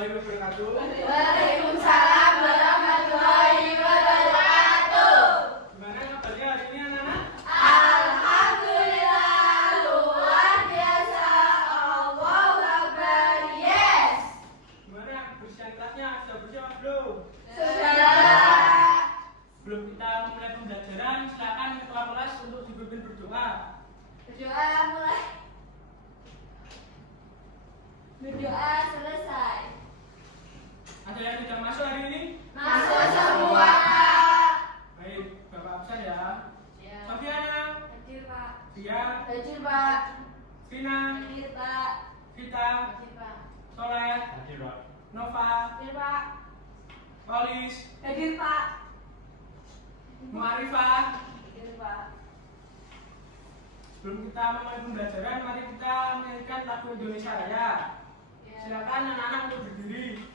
warahmatullahi wabarakatuh. Waalaikumsalam warahmatullahi wabarakatuh. Gimana kabarnya hari ini anak-anak? Alhamdulillah, luar biasa. Allahu Akbar, yes. Gimana kebersihan kelasnya? Sudah bersih apa belum? Sudah. Sebelum kita mulai pembelajaran, silakan ketua kelas untuk dipimpin berdoa. Berdoa mulai. Berdoa selesai. Ada yang tidak masuk hari ini? Masuk semua, Pak. Baik, Bapak absen ya. Ya. Sofiana, Hadir, Pak. Dia, Hadir, Pak. Vina, Hadir, Pak. Vita, Hadir, Pak. Soleh, Hadir, Pak. Nova, Hadir, Pak. Polis, Hadir, Pak. Muarifah. Hadir, Pak. Sebelum kita mulai pembelajaran, mari kita menyanyikan lagu Indonesia Raya. Silakan anak-anak untuk berdiri.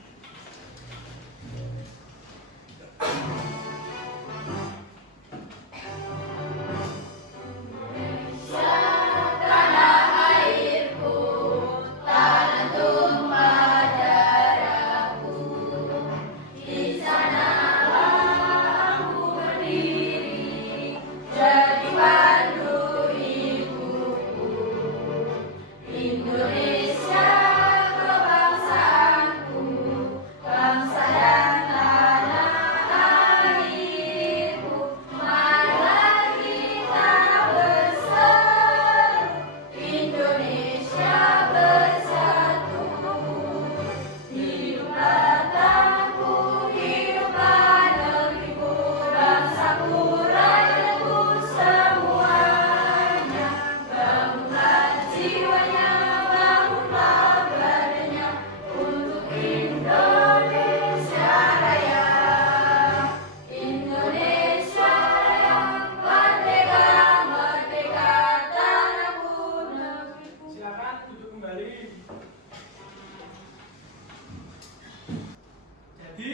Indonesia kebangsaanku, bangsa dan tanah airku. Marilah kita bersatu, Indonesia bersatu. Hiduplah tanahku, hiduplah negeriku, bangsaku, rakyatku semuanya. Bangunlah jiwanya, bangunlah badannya untuk Indonesia Raya. Indonesia Raya, merdeka, merdeka tanahku, negeriku. Silakan duduk kembali. Jadi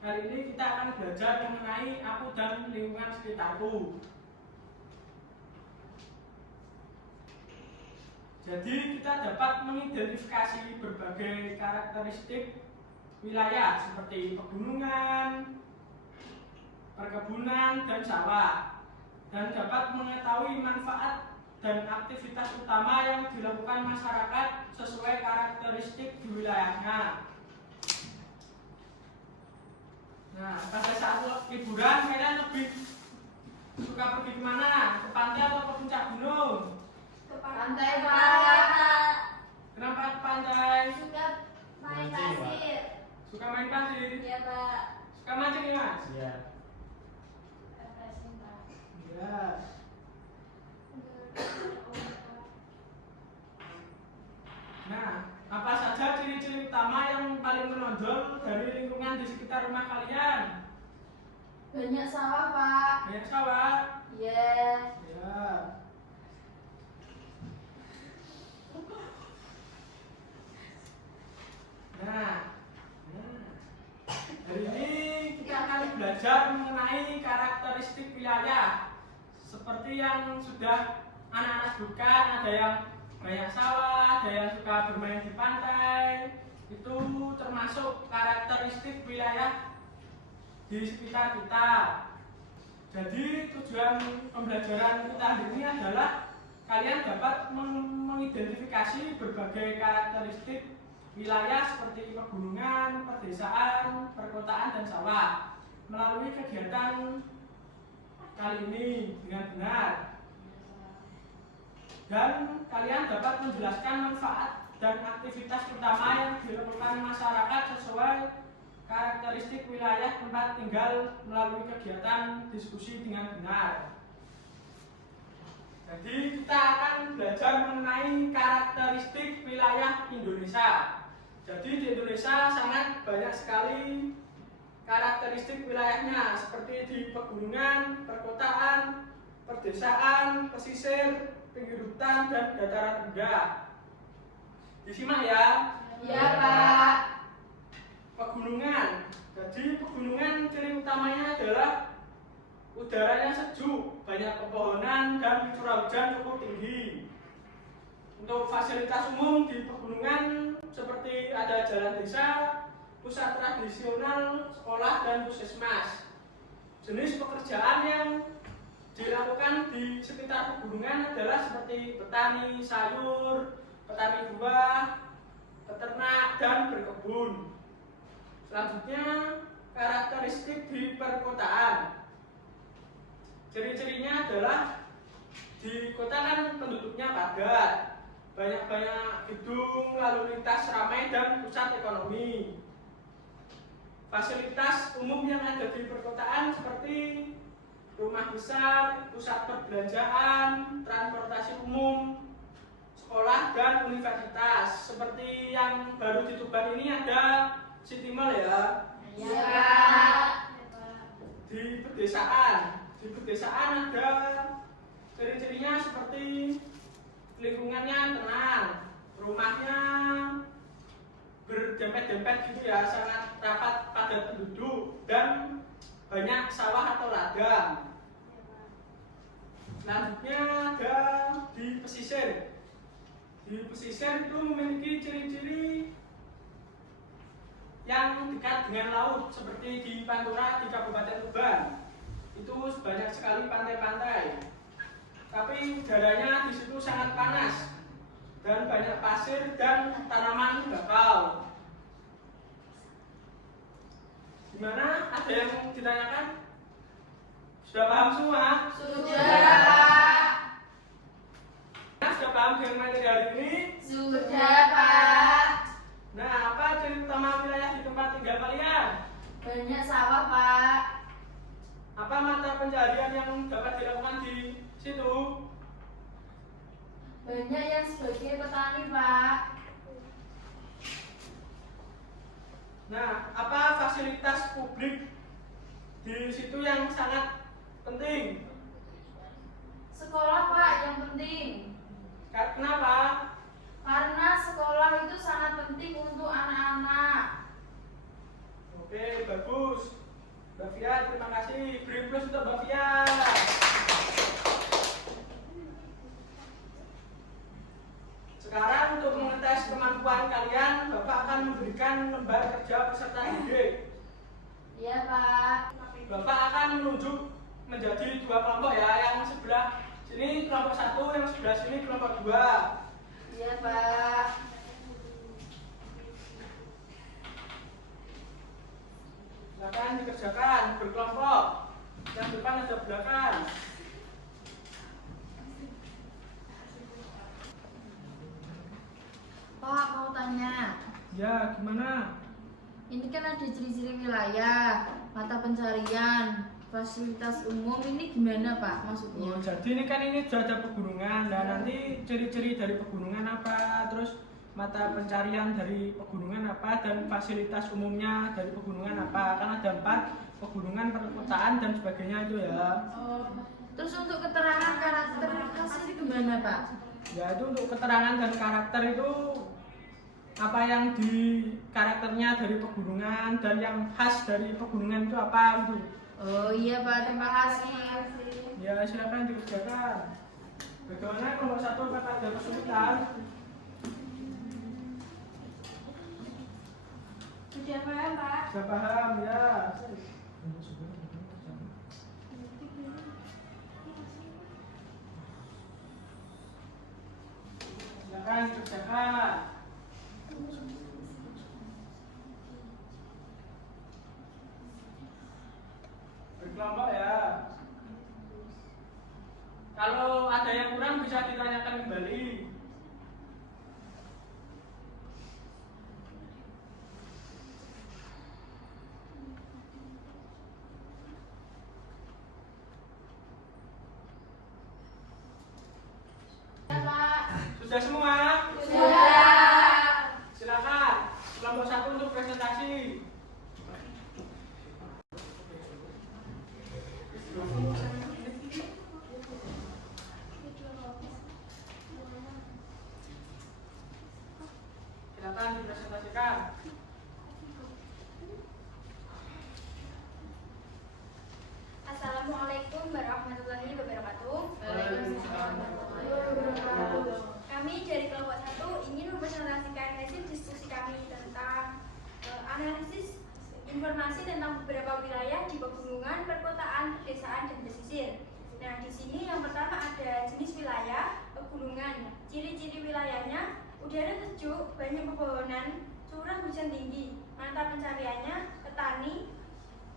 hari ini kita akan belajar mengenai aku dan lingkungan sekitarku. Jadi kita dapat mengidentifikasi berbagai karakteristik wilayah seperti pegunungan, perkebunan, dan sawah, dan dapat mengetahui manfaat dan aktivitas utama yang dilakukan masyarakat sesuai karakteristik di wilayahnya. Nah, pada saat liburan kalian lebih suka pergi kemana? Ke pantai atau ke puncak gunung? Ke pantai, Pak. Kenapa ke pantai? Suka main Mancing, Pak. pasir. Suka main pasir? Iya, Pak. Suka mancing ya, Mas? Iya. Refreshing, Pak. Iya. Nah, apa saja ciri-ciri utama yang paling menonjol dari lingkungan di sekitar rumah kalian? Banyak sawah, Pak. Banyak sawah. Yes. Ya. Nah, hari ini kita akan belajar mengenai karakteristik wilayah. Seperti yang sudah anak-anak sebutkan, ada yang banyak sawah, ada yang suka bermain di pantai. Itu termasuk karakteristik wilayah di sekitar kita. Jadi tujuan pembelajaran kita hari ini adalah kalian dapat mengidentifikasi berbagai karakteristik wilayah seperti pegunungan, pedesaan, perkotaan, dan sawah melalui kegiatan kali ini dengan benar. Dan kalian dapat menjelaskan manfaat dan aktivitas utama yang dilakukan masyarakat sesuai karakteristik wilayah tempat tinggal melalui kegiatan diskusi dengan benar. Jadi kita akan belajar mengenai karakteristik wilayah Indonesia. Jadi di Indonesia sangat banyak sekali karakteristik wilayahnya, seperti di pegunungan, perkotaan, pedesaan, pesisir, pinggir hutan, dan dataran rendah. Disimak ya. Iya, Pak. Pegunungan. Jadi pegunungan ciri utamanya adalah udaranya sejuk, banyak pepohonan, dan curah hujan cukup tinggi. Untuk fasilitas umum di pegunungan seperti ada jalan desa, pusat tradisional, sekolah, dan puskesmas. Jenis pekerjaan yang dilakukan di sekitar pegunungan adalah seperti petani sayur, petani buah, peternak, dan berkebun. Selanjutnya, karakteristik di perkotaan. Ciri-cirinya adalah di kota kan penduduknya padat, banyak-banyak gedung, lalu lintas ramai, dan pusat ekonomi. Fasilitas umum yang ada di perkotaan seperti rumah besar, pusat perbelanjaan, transportasi umum, sekolah, dan universitas. Seperti yang baru di Tuban ini ada City Mall ya. Iya, Pak. Di pedesaan ada ciri-cirinya seperti lingkungannya tenang, rumahnya berdempet-dempet gitu ya, sangat rapat padat penduduk, dan banyak sawah atau ladang. Selanjutnya ada di pesisir. Di pesisir itu memiliki ciri-ciri yang dekat dengan laut, seperti di Pantura di Kabupaten Tuban. Itu banyak sekali pantai-pantai. Tapi udaranya di situ sangat panas dan banyak pasir dan tanaman bakau. Gimana? Ada yang ditanyakan? Sudah paham semua? Sudah, Pak. Sudah paham dengan materi hari ini? Sudah, Pak. Nah, apa ciri utama wilayah di tempat tinggal kalian? Banyak sawah, Pak. Apa mata pencaharian yang dapat dilakukan di situ? Banyak yang sebagai petani, Pak. Nah, apa fasilitas publik di situ yang sangat penting? Sekolah, Pak, yang penting. Kenapa? Karena sekolah itu sangat penting untuk anak-anak. Oke, bagus. Mbak Fia, terima kasih. Beri plus untuk Mbak Fia. Sekarang untuk mengetes kemampuan kalian, Bapak akan memberikan lembar kerja peserta didik. Iya, Pak. Bapak akan menunjuk menjadi dua kelompok ya, yang sebelah sini kelompok 1, yang sebelah sini kelompok 2. Iya, Pak. Silakan dikerjakan berkelompok. Yang depan ada belakang. Pak, mau tanya. Ya, gimana? Ini kan ada ciri-ciri wilayah, mata pencarian, fasilitas umum. Ini gimana, Pak, maksudnya? Oh, jadi ini kan ini sudah ada pegunungan. Dan nanti ciri-ciri dari pegunungan apa, terus mata pencarian dari pegunungan apa, dan fasilitas umumnya dari pegunungan apa. Kan ada 4, pegunungan, perkotaan, dan sebagainya itu ya. Oh. Terus untuk keterangan karakter khas ini gimana, Pak? Ya, itu untuk keterangan dan karakter itu apa yang di karakternya dari pegunungan dan yang khas dari pegunungan itu apa gitu. Oh iya, Pak, terima kasih. Ya, silakan dikerjakan. Bagaimana kelompok 1 apakah ada kesulitan? Sudah paham, Pak? Sudah paham ya. Silakan dikerjakan. Berkelompok ya. Kalau ada yang kurang bisa ditanyakan kembali. Sudah, Pak. Sudah semua? Sudah. Silakan. Kelompok 1 untuk presentasi. Silakan dipresentasikan. Assalamualaikum warahmatullahi wabarakatuh. Waalaikumsalam warahmatullahi wabarakatuh. Kami dari kelompok 1 ingin mempresentasikan hasil diskusi kami tentang informasi tentang beberapa wilayah di pegunungan, perkotaan, pedesaan, dan pesisir. Nah, di sini yang pertama ada jenis wilayah pegunungan. Ciri-ciri wilayahnya udara sejuk, banyak pepohonan, curah hujan tinggi. Mata pencariannya petani,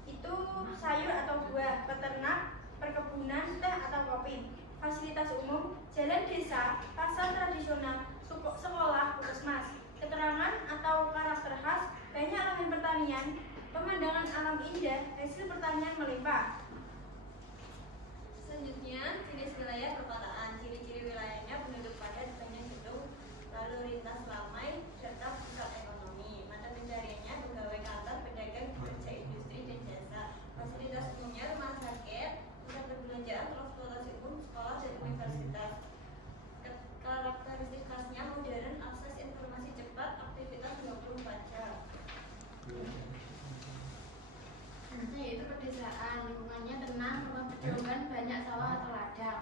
itu sayur atau buah, peternak, perkebunan, teh atau kopi. Fasilitas umum, jalan desa, pasar tradisional, sekolah, puskesmas. Keterangan atau karakter khas, banyak lahan pertanian, pemandangan alam indah, hasil pertanian melimpah. Selanjutnya, jenis wilayah perkotaan. Ciri-ciri wilayahnya penduduk padat, banyak gedung, lalu lintas ramai, serta pusat ekonomi. Mata pencariannya pegawai kantor, pedagang, pekerja industri, dan jasa. Fasilitas umumnya rumah sakit, pusat perbelanjaan, transportasi umum, sekolah, dan universitas. Karakteristik khasnya modern, akses informasi cepat, aktivitas 24 jam. Yaitu pedesaan, lingkungannya tenang, rumah pedalaman, banyak sawah atau ladang.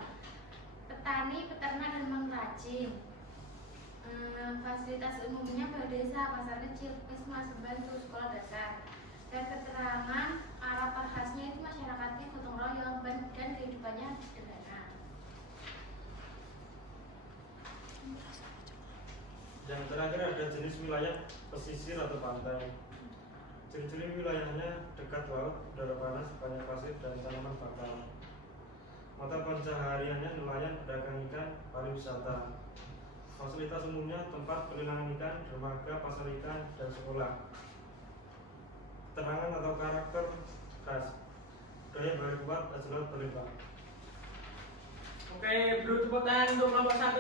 Petani, peternak, dan pengrajin. Fasilitas umumnya desa, pasar kecil, puskesmas, pembantu, sekolah dasar. Dan keterangan karakter khasnya itu masyarakatnya gotong royong dan kehidupannya sederhana. Yang terakhir ada jenis wilayah pesisir atau pantai. Ciri-ciri wilayahnya dekat laut, udara panas, banyak pasir, dan tanaman bakau. Mata pencahariannya nelayan, pedagang ikan, pariwisata. Fasilitas umumnya tempat pelelangan ikan, dermaga, pasar ikan, dan sekolah. Keterangan atau karakter khas, budaya bahari kuat, hasil laut berlimpah. Oke, beri tepuk tangan untuk kelompok 1.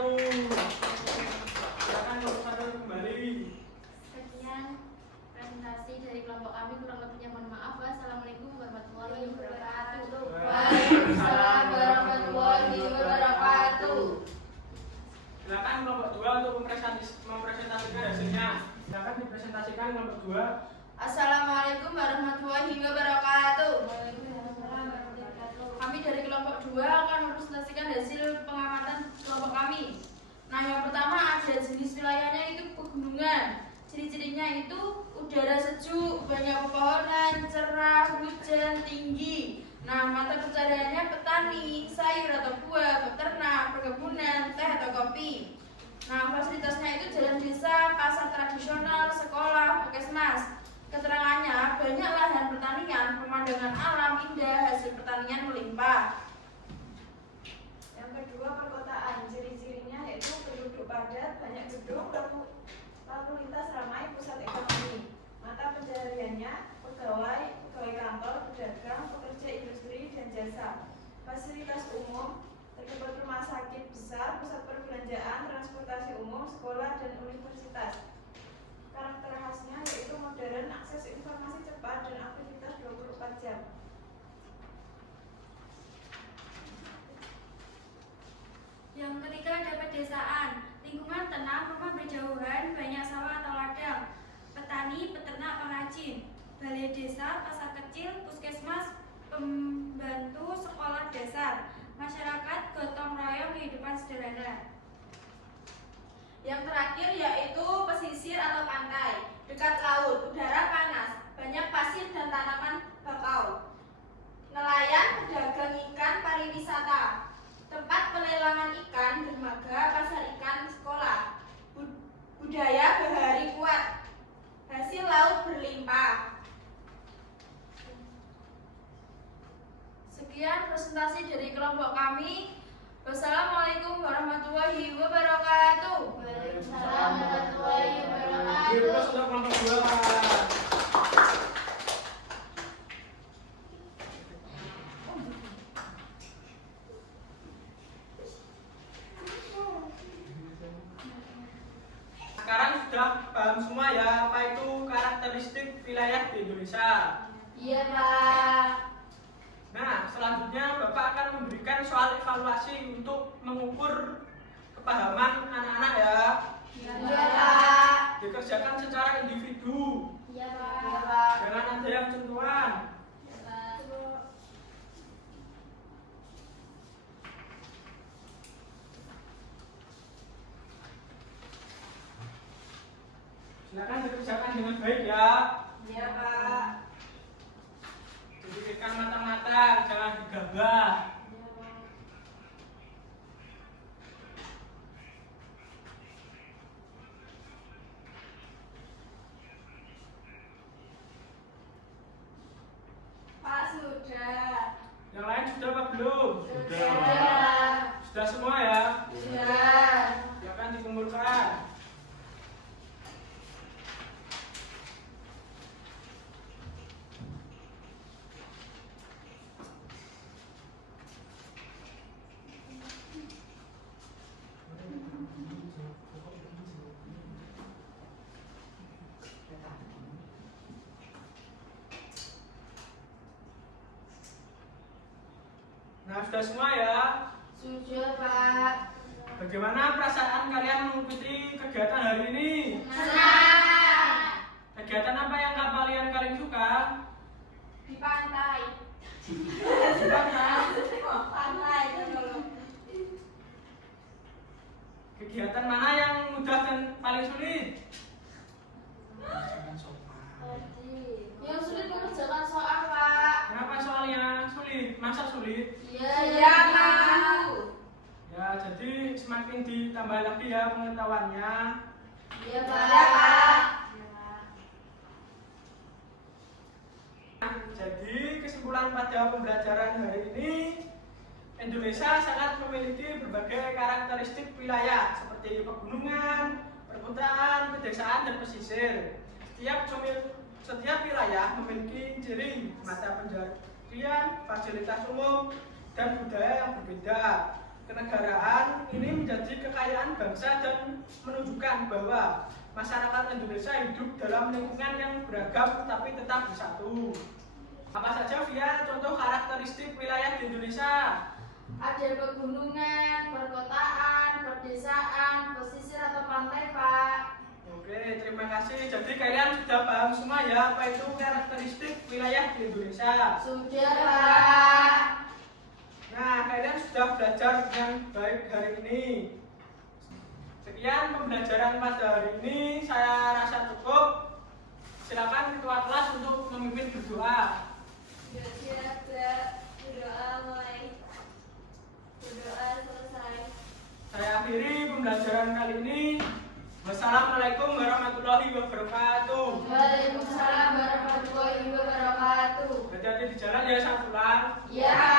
Silakan kelompok 1 kembali. Sekian presentasi dari kelompok kami, kurang lebihnya mohon maaf. Wassalamualaikum warahmatullahi wabarakatuh. Waalaikumsalam warahmatullahi wabarakatuh. Silakan kelompok 2 untuk mempresentasikan hasilnya. Silakan dipresentasikan kelompok 2. Assalamualaikum warahmatullahi wabarakatuh. Kami dari kelompok 2 akan mempresentasikan hasil pengamatan kelompok kami. Nah, yang pertama ada jenis wilayahnya itu pegunungan. Ciri-cirinya itu udara sejuk, banyak pepohonan, cerah, hujan tinggi. Nah, mata pencariannya petani, sayur atau buah, peternak, perkebunan, teh atau kopi. Nah, fasilitasnya itu jalan desa, pasar tradisional, sekolah, puskesmas. Keterangannya banyak lahan pertanian, pemandangan alam indah, hasil pertanian melimpah. Yang kedua, perkotaan. Ciri-cirinya yaitu penduduk padat, banyak gedung, lalu lintas ramai, pusat ekonomi. Mata pencahariannya pegawai kantor, pedagang, pekerja industri, dan jasa. Fasilitas umum terdapat rumah sakit besar, pusat perbelanjaan, transportasi umum, sekolah, dan universitas. Karakter khasnya yaitu modern, akses informasi cepat, dan aktivitas 24 jam. Yang ketiga ada pedesaan. Lingkungan tenang, rumah berjauhan, banyak sawah atau ladang. Petani, peternak, pengrajin. Balai desa, pasar kecil, puskesmas, pembantu, sekolah dasar. Masyarakat gotong royong, kehidupan sederhana. Yang terakhir yaitu pesisir atau pantai, dekat laut, udara panas, banyak pasir dan tanaman bakau. Nelayan, pedagang ikan, pariwisata. Tempat pelelangan ikan, dermaga, pasar ikan, sekolah. Budaya bahari kuat, hasil laut berlimpah. Sekian presentasi dari kelompok kami. Wassalamualaikum warahmatullahi wabarakatuh. Waalaikumsalam warahmatullahi wabarakatuh. Terus untuk kelompok 2. Sekarang sudah paham semua ya apa itu karakteristik wilayah di Indonesia. Iya, Pak. Nah, selanjutnya Bapak akan memberikan soal evaluasi untuk mengukur kepahaman anak-anak ya. Iya, Pak. Dikerjakan secara individu. Iya, Pak. Jangan ada yang contohan. Iya, Pak. Silakan dikerjakan dengan baik ya. Ya, Pak. Perhatikan matang-matang, jangan digabah. Pak, sudah. Yang lain sudah apa belum? Sudah. Sudah semua ya? Sudah. Silakan dikumpulkan. Nah, sudah semua ya? Sudah, Pak. Bagaimana perasaan kalian mengikuti kegiatan hari ini? Senang. Kegiatan apa yang kalian paling suka? Di pantai. Silakan. Pantai dulu. Kegiatan mana yang mudah dan paling sulit? Yang sulit mengerjakan soal, Pak. Kenapa soalnya sulit? Masa sulit? Iya, Pak. Ya, jadi semakin ditambah lagi ya pengetahuannya. Iya, Pak. Jadi kesimpulan pada pembelajaran hari ini, Indonesia sangat memiliki berbagai karakteristik wilayah seperti pegunungan, perkotaan, pedesaan, dan pesisir. Setiap wilayah memiliki ciri mata pencaharian, fasilitas umum, dan budaya yang berbeda. Kenegaraan ini menjadi kekayaan bangsa dan menunjukkan bahwa masyarakat Indonesia hidup dalam lingkungan yang beragam tapi tetap bersatu. Apa saja Via contoh karakteristik wilayah di Indonesia? Ada pegunungan, perkotaan, pedesaan, pesisir atau pantai, Pak. Oke, terima kasih. Jadi kalian sudah paham semua ya apa itu karakteristik wilayah di Indonesia? Sudah, Pak. Nah, kalian sudah belajar dengan baik hari ini. Sekian pembelajaran pada hari ini, saya rasa cukup. Silakan ketua kelas untuk memimpin berdoa. Berdoa mulai. Berdoa selesai. Saya akhiri pembelajaran kali ini. Wassalamualaikum warahmatullahi wabarakatuh. Waalaikumsalam warahmatullahi wabarakatuh. Hati-hati di jalan ya, Sang Pulang. Ya.